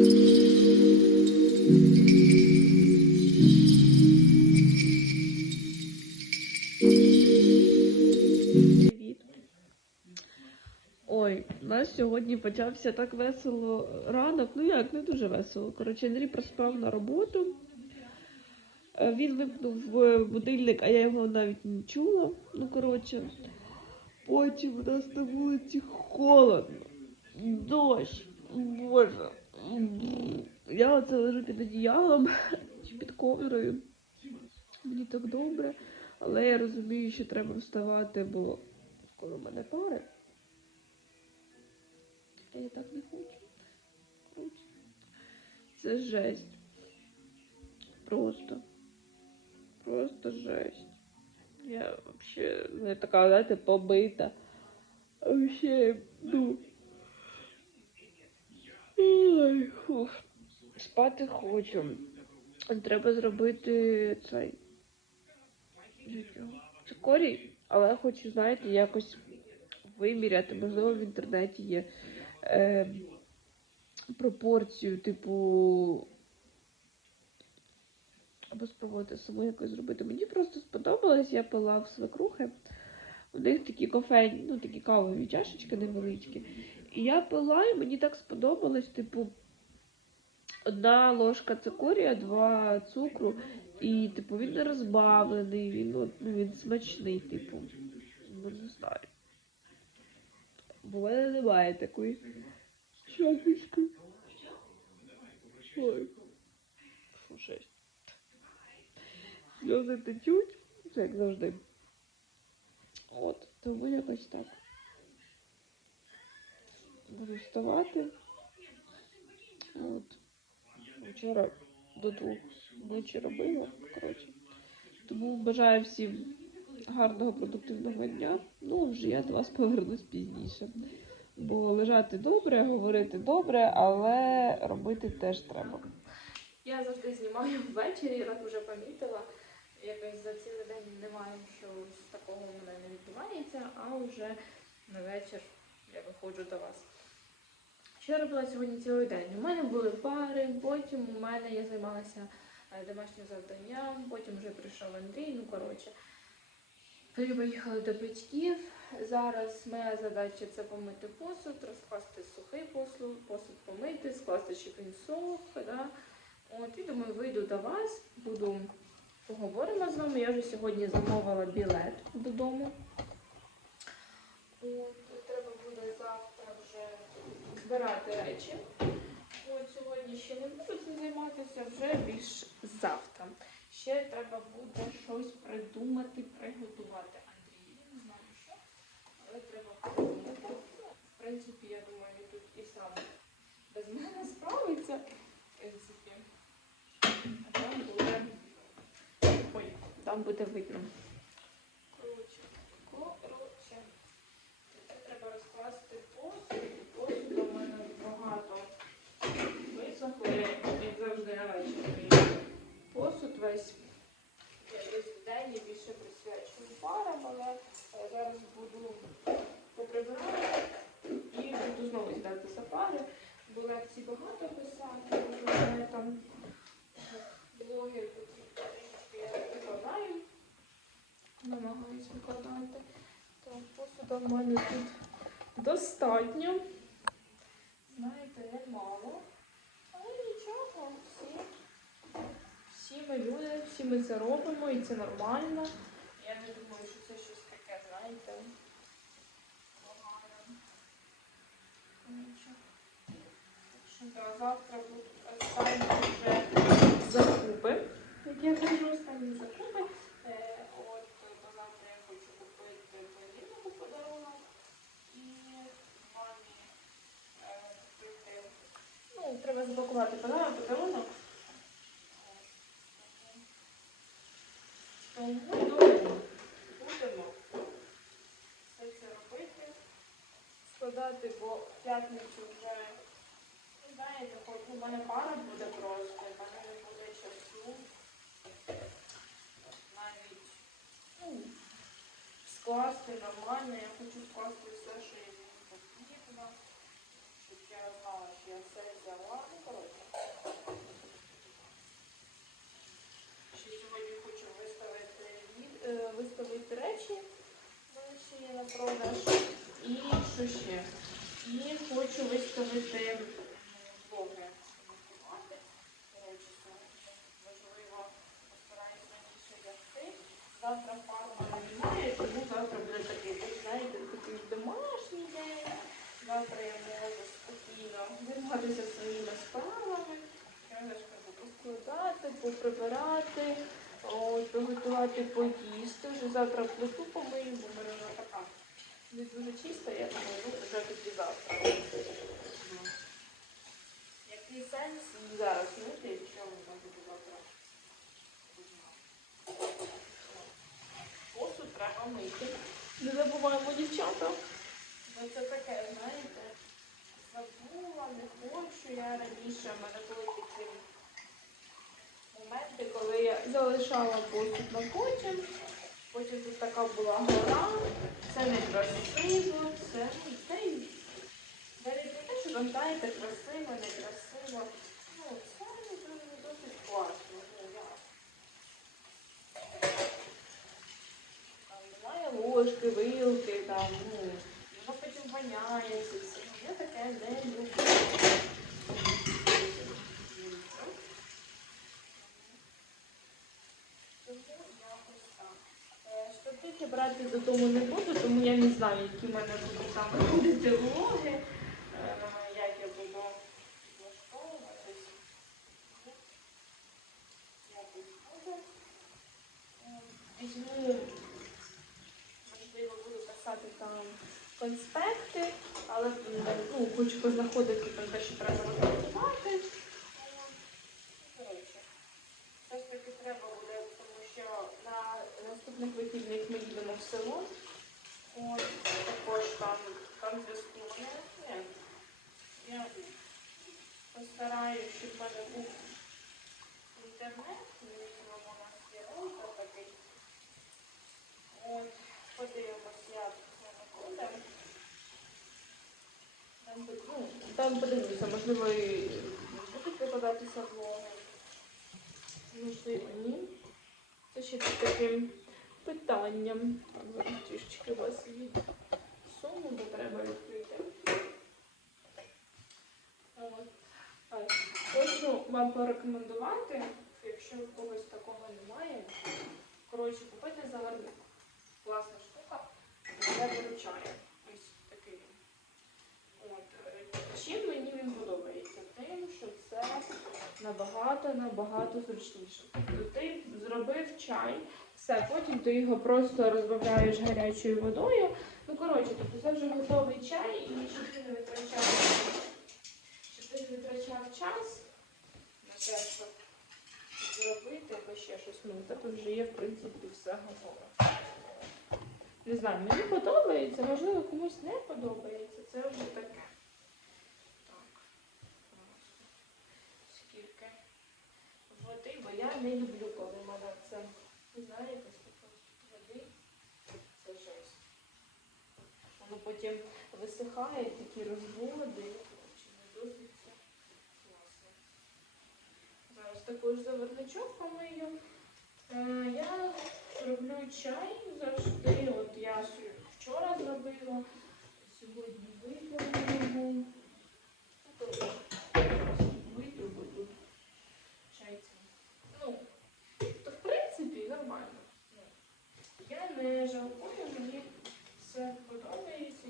Ой, у нас сьогодні почався так весело ранок. Ну як, не дуже весело. Коротше, Андрій проспав на роботу. Е, Він вимкнув е, будильник, а я його навіть не чула. Ну, коротше, потім у нас на вулиці холодно. Дощ. Боже. Я оце лежу під одіялом чи під ковдрою. Мені так добре. Але я розумію, що треба вставати, бо скоро в мене пари. А я так не хочу. Це жесть. Просто. Просто жесть. Я взагалі не така, знаєте, побита. Вообще, ну. Ой. Спати хочу. Треба зробити цей. Цикорій, але я хочу, знаєте, якось виміряти. Можливо, в інтернеті є е, пропорцію, типу. Або спробувати саму якось зробити. Мені просто сподобалось, я пила в свекрухи. У них такі кофейні, ну такі кавові чашечки невеличкі. І я пила, і мені так сподобалось, типу, одна ложка цикорія, два цукру. І, типу, він не розбавлений, він, ну, він смачний, типу. Ну, не знаю. Бо в мене немає такої чашечки. Ой. Фу, жесть. Сльози течуть, це як завжди. От, тому якось так. Вставати. От. Вчора до двох ночі робила. Коротше. Тому бажаю всім гарного продуктивного дня. Ну, вже я до вас повернусь пізніше. Бо лежати добре, говорити добре, але робити теж треба. Я завжди знімаю ввечері, я так вже помітила. Якось за цілий день немає щось такого у мене не відбувається, а вже на вечір я виходжу до вас. Що я робила сьогодні цілий день? У мене були пари, потім у мене я займалася е, домашнім завданням, потім вже прийшов Андрій, ну коротше. Тоді поїхали до батьків. Зараз моя задача це помити посуд, розкласти сухий посуд, посуд помити, скласти, щоб він сох. Да? От, і думаю, вийду до вас, буду поговоримо з вами. Я вже сьогодні замовила білет додому. От, треба буде завтра вже збирати речі. От сьогодні ще не буду цим займатися, вже більш завтра. Ще треба буде щось придумати, приготувати Андрію. Не знаю що, але треба придумати. В принципі, я думаю, тут і сам без мене справиться. В принципі. А там буде. Ой, там буде видно. Коротше, коротше. Це треба розкласти посуд. Посуду в мене багато висохли, як завжди на вечір. Посуд весь. Я десь в день я більше присвячую парам, але е, зараз буду поприбирати і буду знову здати за пари. Бо лекцій багато писати, вже в мене там блогер я викладаю, намагаюсь викладати. То посуду в мене тут достатньо. Знаєте, немало. Але нічого, всі, всі ми люди, всі ми це робимо і це нормально. Я не думаю, що це щось таке, знаєте. Так завтра будуть останні вже закупи. Як я кажу, останні закупи. Е, От, бо завтра я хочу купити Полінову подарунок і мамі е, купити. Ну, треба запакувати подарунок, подарунок. Будемо, будемо все це робити, складати, бо в п'ятницю вже, ви знаєте, хоч у мене пара буде просто, в мене не буде часу. Навіть ну, скласти нормально, я хочу скласти все, що Я все взяла і. Ще сьогодні хочу виставити виставити речі, вони є на продаж. І що ще? І хочу виставити е, блоги. Можливо, постараюся більше вдягти. Завтра фарма немає, тому завтра буде такий, знаєте, такий домашній день. Завтра я можу спокійно займатися своїми справами. Я ж кажу, поскладати, поприбирати, ось, приготувати поїсти. Вже завтра плиту помию, бо вона така не дуже чиста, я думаю, ну вже тоді завтра. Ну. Який сенс зараз мити, якщо вона буде завтра? Посуд треба мити. Не забуваємо дівчата. Бо це таке, знаєте, забула, не хочу. Я раніше в мене були такі моменти, коли я залишала посуд на потім. Потім тут така була гора, це не красиво, це ну, та й навіть не те, що там знаєте, красиво, не красиво. Ну, це не не досить класно. Ну. Там ложки, вилки, там, ну, воно потім воняє, Я люблю. Е, Штативки брати додому не буду, тому я не знаю, які в мене будуть там ходити влоги, е, як я буду влаштовуватись. Якось буде. Візьму, можливо, буду писати там конспекти, але ну, хочу познаходити там те, що треба розрахувати. Е, Все ж таки треба буде, тому що на наступних вихідних ми їдемо в село. От, також там, там зв'язку. Я постараюсь, щоб мене був інтернет. У нас є роутер такий. От, подивимось, як це виходить. Там, би- ну, там подивимося, можливо, і будуть викладатися влоги. Можливо, ні. Це ще таким питанням. Так, зараз трішечки вас від суму, бо треба відкрити. Хочу вам порекомендувати, якщо у когось такого немає, коротше, купити заварник. Класна штука, я виручає. Ось такий. він. От. е, Чим мені він подобається? Тим, що це набагато набагато зручніше. Тобто ти зробив чай, все, потім ти його просто розбавляєш гарячою водою. Ну коротше, тобто це вже готовий чай, і щоб ти не витрачав, щоб ти не витрачав час на те, щоб зробити або ще щось. Ну, це вже є, в принципі, все готове. Не знаю, мені подобається, можливо, комусь не подобається. Це вже таке. Так. Скільки води, бо я не люблю, коли мене це, знаєте, скільки води, це жесть. Воно потім висихає, такі розводи, не досить це класно. Зараз також заверничок помию. Е, Я роблю чай завжди. От я вчора зробила, сьогодні випила його. Ну, то Витрубу тут чайцем. Ну, то в принципі нормально. Ну, Я не жалкую, мені все подобається.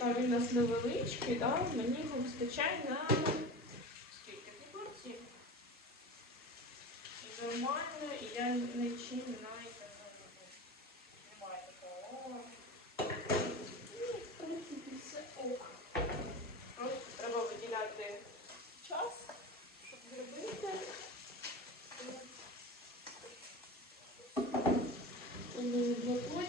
Та він у нас невеличкий, да? мені його вистачає на скільки порції. І нормально, і я нічим навіть немає такого. Ну, і в. Просто треба виділяти час, щоб зробити. Одну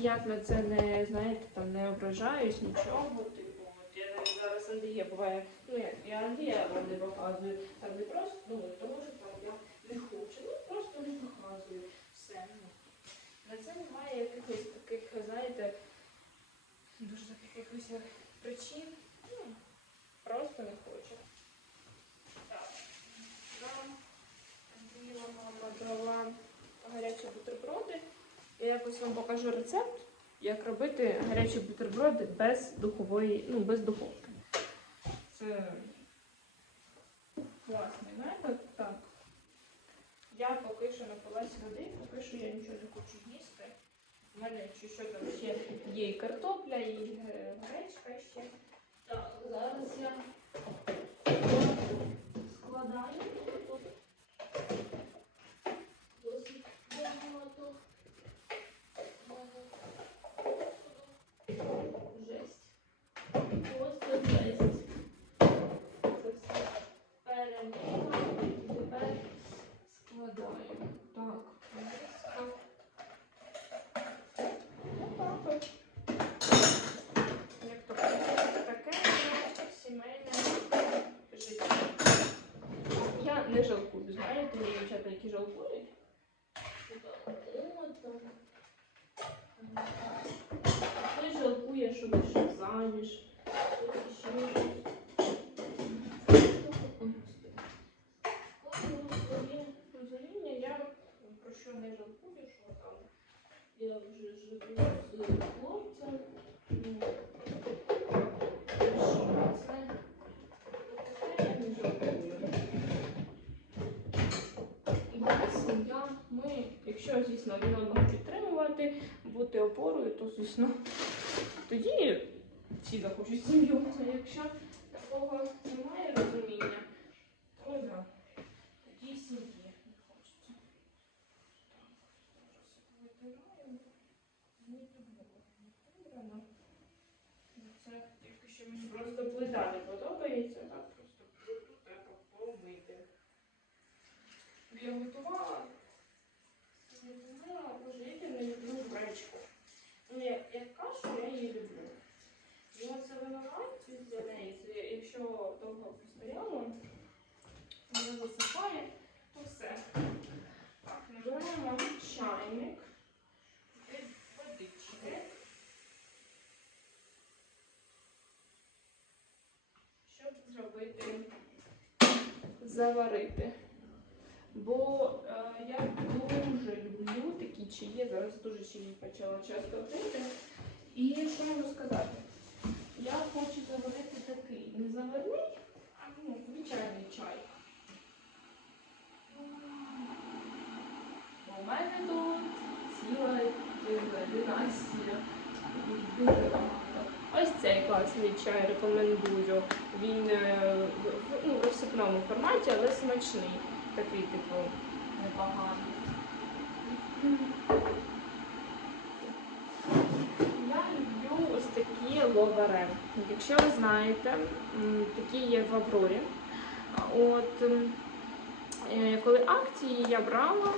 ніяк на це не знаєте, там не ображаюсь, нічого. Типу, от я навіть зараз Андрія буває, ну як я Андрія вам не показую, там не просто, ну тому що там я не хочу, ну просто не показую все. Ну. На це немає якихось таких, знаєте, дуже таких якихось причин. Ну, просто не хочу. Так. Нам Андрієва мама гарячі бутерброди. Я якось вам покажу рецепт, як робити гарячі бутерброди без духової, ну, без духовки. Це класний метод. Так. Я поки що напилась води, поки що я нічого не хочу їсти. У мене чи що там ще є і картопля, і е, гречка ще. Так, зараз я складаю тут. Досить багато. Жесть. Просто жесть. Це все перемішала і тепер складаю. Так, миска. Ну так от. Як то кажуть, таке наше сімейне життя. Я не жалкую, знаєте, є дівчата, які жалкують. Хтось жалкує, що вийшов заміж. Хтось ще не жалкую, що там я вже живу з хлопцем. Якщо, звісно, один одного підтримувати, бути опорою, то, звісно, тоді всі захочуть сім'ю. А якщо такого немає розуміння, то да, тоді сім'ї не хочеться. Витираю. Не вибрано. Це тільки просто плита не подобається, так просто треба помити. Я готувала. Не знала, боже, як я не люблю гречку. Ну, як, як кашу, я її люблю. І оце вимиваю після неї, це якщо довго постояло, вона засихає, то все. Так, набираємо чайник, водички. Щоб зробити, заварити. Бо е, я дуже люблю такі чаї, зараз дуже чаї почала часто пити. І що можу сказати? Я хочу заварити такий не заварний, а ну, звичайний чай. У мене тут ціла е, династія. Дуже багато. Ось цей класний чай рекомендую. Він е, ну, в розсипному форматі, але смачний. Такий, типу, непоганий. Я люблю ось такі ловаре. Якщо ви знаєте, такі є в Аврорі. От е, коли акції я брала,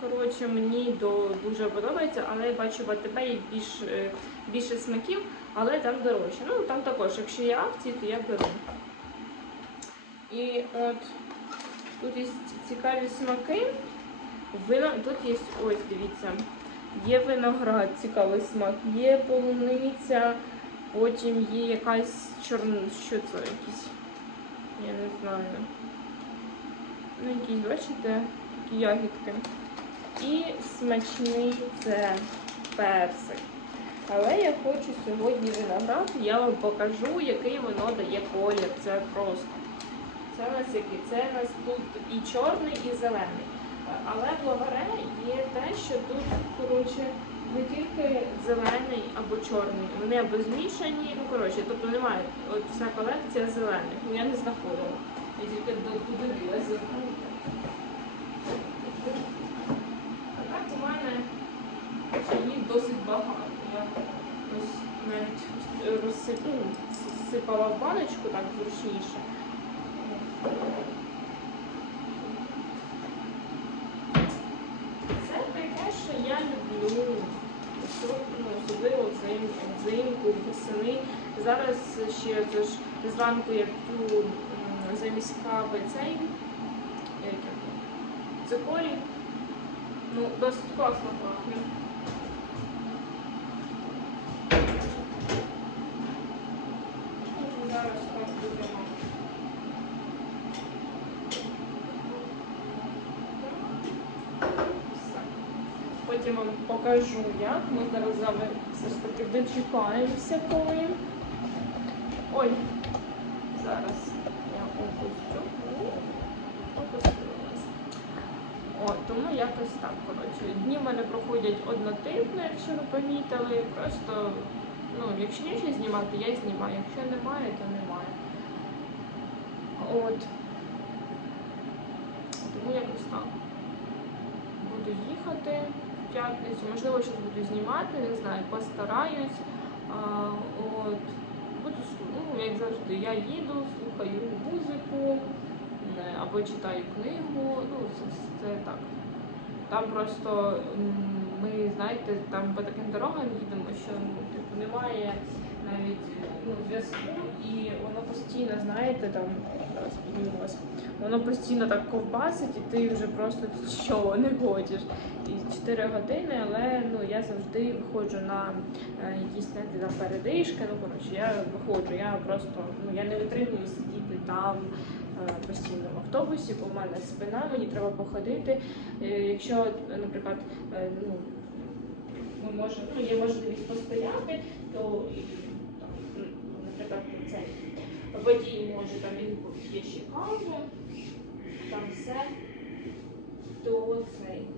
коротше, мені до, дуже подобається, але я бачу в АТБ є більш, е, більше смаків, але там дорожче. Ну там також, якщо є акції, то я беру. І от тут є цікаві смаки. Вино, тут є, ось дивіться, є виноград, цікавий смак, є полуниця, потім є якась чорна, що це якісь, я не знаю. Ну, якісь, бачите, такі ягідки. І смачний це персик. Але я хочу сьогодні виноград, я вам покажу, який воно дає колір. Це просто Це у нас який? Це у нас тут і чорний, і зелений. Але в Логаре є те, що тут, коротше, не тільки зелений або чорний, вони або змішані, ну коротше, тобто немає. От вся колекція зелених. Ну я не знаходила. Я тільки подивилася. А так у мене їх досить багато. Я ось навіть розсип- ну, в баночку так зручніше. Це таке, що я люблю. Осо- Особливо взимку, восени. Зараз ще це ж зранку я п'ю замість кави цей цикорій. Ну, досить класно пахне. Ну, Зараз так будемо. Все. Потім вам покажу, як. Ми зараз з вами все ж таки дочекаємося коли. Ой, зараз я опустю. О. Тому якось так, коротше. Дні в мене проходять однотипно, якщо ви помітили. Просто, ну, якщо є що знімати, я знімаю. Якщо немає, то немає. От. Тому якось так. Буду їхати в десь, Можливо, щось буду знімати, не знаю, постараюсь. От. Буду ну, як завжди, я їду, слухаю музику або читаю книгу. Ну, це, це так. Там просто ми, знаєте, там по таким дорогам їдемо, що ну, типу, немає навіть ну, зв'язку, і воно постійно, знаєте, там зараз воно постійно так ковбасить, і ти вже просто що не хочеш. І 4 години, але ну я завжди виходжу на е, якісь знаєте, на передишки. Ну коротше, я виходжу, я просто ну я не витримую сидіти там е, постійно в автобусі, бо в мене спина, мені треба походити. Е, Якщо, наприклад, ну ми можемо, ну є можливість постояти, то так цей водій може, там він є ще каже, там все, то цей.